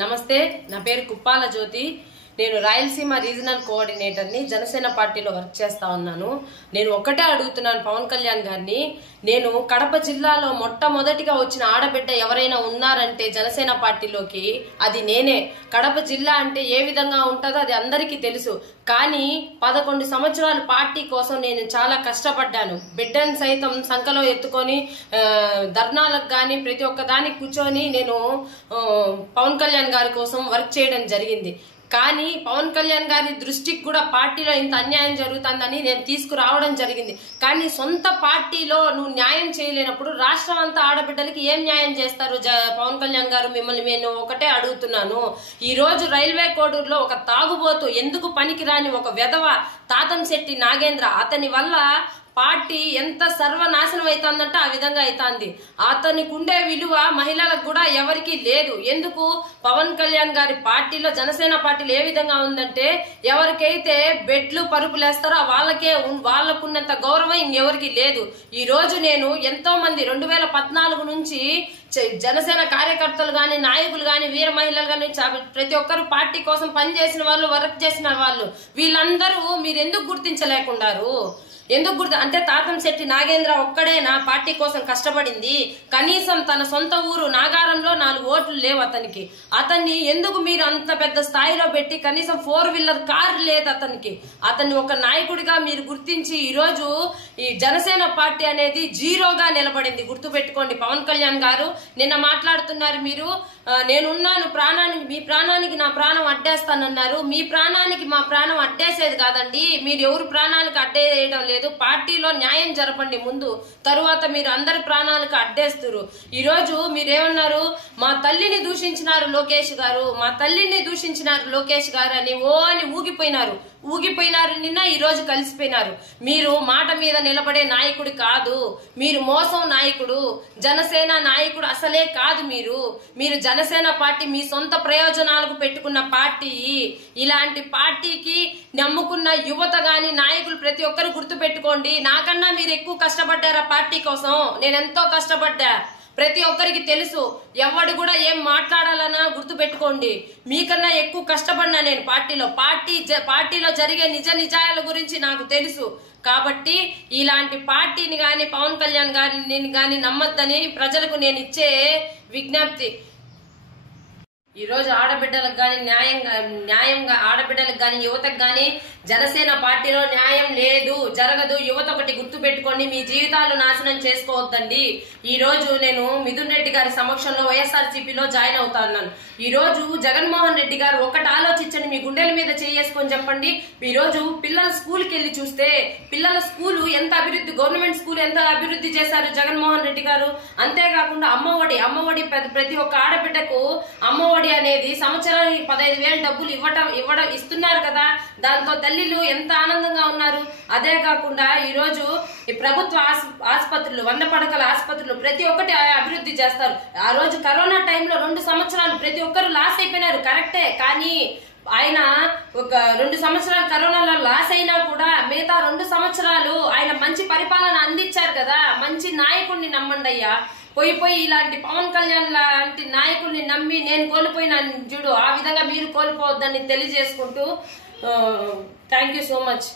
నమస్తే, నా పేరు కుప్పాల జ్యోతి. నేను రాయలసీమ రీజనల్ కోఆర్డినేటర్ ని జనసేన పార్టీలో వర్క్ చేస్తా ఉన్నాను. నేను ఒక్కటే అడుగుతున్నాను పవన్ కళ్యాణ్ గారిని, నేను కడప జిల్లాలో మొట్టమొదటిగా వచ్చిన ఆడబిడ్డ ఎవరైనా ఉన్నారంటే జనసేన పార్టీలోకి అది నేనే. కడప జిల్లా అంటే ఏ విధంగా ఉంటుందో అది అందరికీ తెలుసు. కానీ 11 సంవత్సరాల పార్టీ కోసం నేను చాలా కష్టపడ్డాను. బిడ్డను సైతం సంఖలో ఎత్తుకొని ధర్నాలకు గాని ప్రతి ఒక్క దానికి కూర్చొని నేను పవన్ కళ్యాణ్ గారి కోసం వర్క్ చేయడం జరిగింది. కానీ పవన్ కళ్యాణ్ గారి దృష్టికి కూడా పార్టీలో ఇంత అన్యాయం జరుగుతుందని నేను తీసుకురావడం జరిగింది. కానీ సొంత పార్టీలో నువ్వు న్యాయం చేయలేనప్పుడు రాష్ట్రం అంతా ఆడబిడ్డలకి ఏం న్యాయం చేస్తారు? పవన్ కళ్యాణ్ గారు, మిమ్మల్ని నేను ఒకటే అడుగుతున్నాను. ఈ రోజు రైల్వే కోడూరులో ఒక తాగుబోతు, ఎందుకు పనికిరాని ఒక వెధవ తాతంశెట్టి నాగేంద్ర, అతని వల్ల పార్టీ ఎంత సర్వనాశనం అవుతుందంటే ఆ విధంగా అవుతుంది. అతనికి ఉండే విలువ మహిళలకు కూడా ఎవరికి లేదు. ఎందుకు? పవన్ కళ్యాణ్ గారి పార్టీలో, జనసేన పార్టీలో ఏ విధంగా ఉందంటే ఎవరికైతే బెడ్లు పరుపులు వేస్తారో వాళ్ళకున్నంత గౌరవం ఇంకెవరికి లేదు. ఈ రోజు నేను ఎంతో మంది 2014 నుంచి జనసేన కార్యకర్తలు గాని, నాయకులు గాని, వీర మహిళలు గాని, ప్రతి ఒక్కరు పార్టీ కోసం పనిచేసిన వాళ్ళు, వర్క్ చేసిన వాళ్ళు, వీళ్ళందరూ మీరు ఎందుకు గుర్తించలేకున్నారు? అంటే తాతంశెట్టి నాగేంద్ర ఒక్కడే నా పార్టీ కోసం కష్టపడింది. కనీసం తన సొంత ఊరు నాగారంలో 4 ఓట్లు లేవు అతనికి. అతన్ని ఎందుకు మీరు అంత పెద్ద స్థాయిలో పెట్టి కనీసం 4-వీలర్ కార్ లేదు అతనికి? అతన్ని ఒక నాయకుడిగా మీరు గుర్తించి ఈరోజు ఈ జనసేన పార్టీ అనేది జీరోగా నిలబడింది. గుర్తు పెట్టుకోండి. పవన్ కళ్యాణ్ గారు నిన్న మాట్లాడుతున్నారు, మీరు నేనున్నాను, మీ ప్రాణానికి నా ప్రాణం అడ్డేస్తానన్నారు. మీ ప్రాణానికి మా ప్రాణం అడ్డేసేది కాదండి. మీరు ఎవరు ప్రాణాలకు అడ్డేయడం లేదు. పార్టీలో న్యాయం జరపండి ముందు, తరువాత మీరు అందరి ప్రాణాలకు అడ్డేస్తారు. ఈ రోజు మీరేమన్నారు? మా తల్లిని దూషించినారు లోకేష్ గారు, మా తల్లిని దూషించినారు లోకేష్ గారు అని అని ఊగిపోయినారు. నిన్న ఈ రోజు కలిసిపోయినారు. మీరు మాట మీద నిలబడే నాయకుడు కాదు, మీరు మోసం నాయకుడు, జనసేన నాయకుడు అసలే కాదు. మీరు జనసేన పార్టీ మీ సొంత ప్రయోజనాలకు పెట్టుకున్న పార్టీ. ఇలాంటి పార్టీకి నమ్ముకున్న యువత గాని, నాయకులు ప్రతి ఒక్కరు గుర్తు పెట్టుకోండి. నాకన్నా మీరు ఎక్కువ కష్టపడ్డారా పార్టీ కోసం? నేనెంతో కష్టపడ్డా, ప్రతి ఒక్కరికి తెలుసు. ఎవడు కూడా ఏం మాట్లాడాలన్నా గుర్తు పెట్టుకోండి. మీకన్నా ఎక్కువ కష్టపడినా నేను పార్టీలో జరిగే నిజాల గురించి నాకు తెలుసు. కాబట్టి ఇలాంటి పార్టీని గాని, పవన్ కళ్యాణ్ గారిని గాని నమ్మద్దని ప్రజలకు నేను ఇచ్చే విజ్ఞప్తి. ఈ రోజు ఆడబిడ్డలకు గాని న్యాయంగా ఆడబిడ్డలకు గాని, యువతకు గాని జనసేన పార్టీలో న్యాయం లేదు, జరగదు. యువత ఒకటి గుర్తు పెట్టుకోండి, మీ జీవితాలు నాశనం చేసుకోవద్దండి. ఈ రోజు నేను మిథున్ రెడ్డి గారి సమక్షంలో వైఎస్ఆర్సీపీలో జాయిన్ అవుతాను. ఈ రోజు జగన్మోహన్ రెడ్డి గారు ఒకటి ఆలోచించండి, మీ గుండెల మీద చేసుకొని చెప్పండి. ఈ రోజు పిల్లల స్కూల్కి వెళ్లి చూస్తే పిల్లల స్కూలు ఎంత అభివృద్ధి, గవర్నమెంట్ స్కూల్ ఎంత అభివృద్ధి చేశారు జగన్మోహన్ రెడ్డి గారు. అంతేకాకుండా అమ్మఒడి ప్రతి ఒక్క ఆడబిడ్డకు అమ్మఒడి అనేది సంవత్సరానికి 15,000 డబ్బులు ఇస్తున్నారు కదా. దాంతో తల్లిలు ఎంత ఆనందంగా ఉన్నారు. అదే కాకుండా ఈ రోజు ఈ ప్రభుత్వ ఆసుపత్రులు, 100 పడకల ఆసుపత్రులు ప్రతి ఒక్కటి అభివృద్ధి చేస్తారు. ఆ రోజు కరోనా టైంలో 2 సంవత్సరాలు ప్రతి ఒక్కరు లాస్ అయిపోయినారు, కరెక్టే. కానీ ఆయన ఒక 2 సంవత్సరాలు కరోనాలో లాస్ అయినా కూడా మిగతా 2 సంవత్సరాలు ఆయన మంచి పరిపాలన అందించారు కదా. మంచి నాయకుడిని నమ్మండి అయ్యా. పోయి ఇలాంటి పవన్ కళ్యాణ్ లాంటి నాయకుల్ని నమ్మి నేను కోల్పోయినాను చూడు, ఆ విధంగా మీరు కోల్పోవద్దని తెలియజేసుకుంటూ థ్యాంక్ యూ సో మచ్.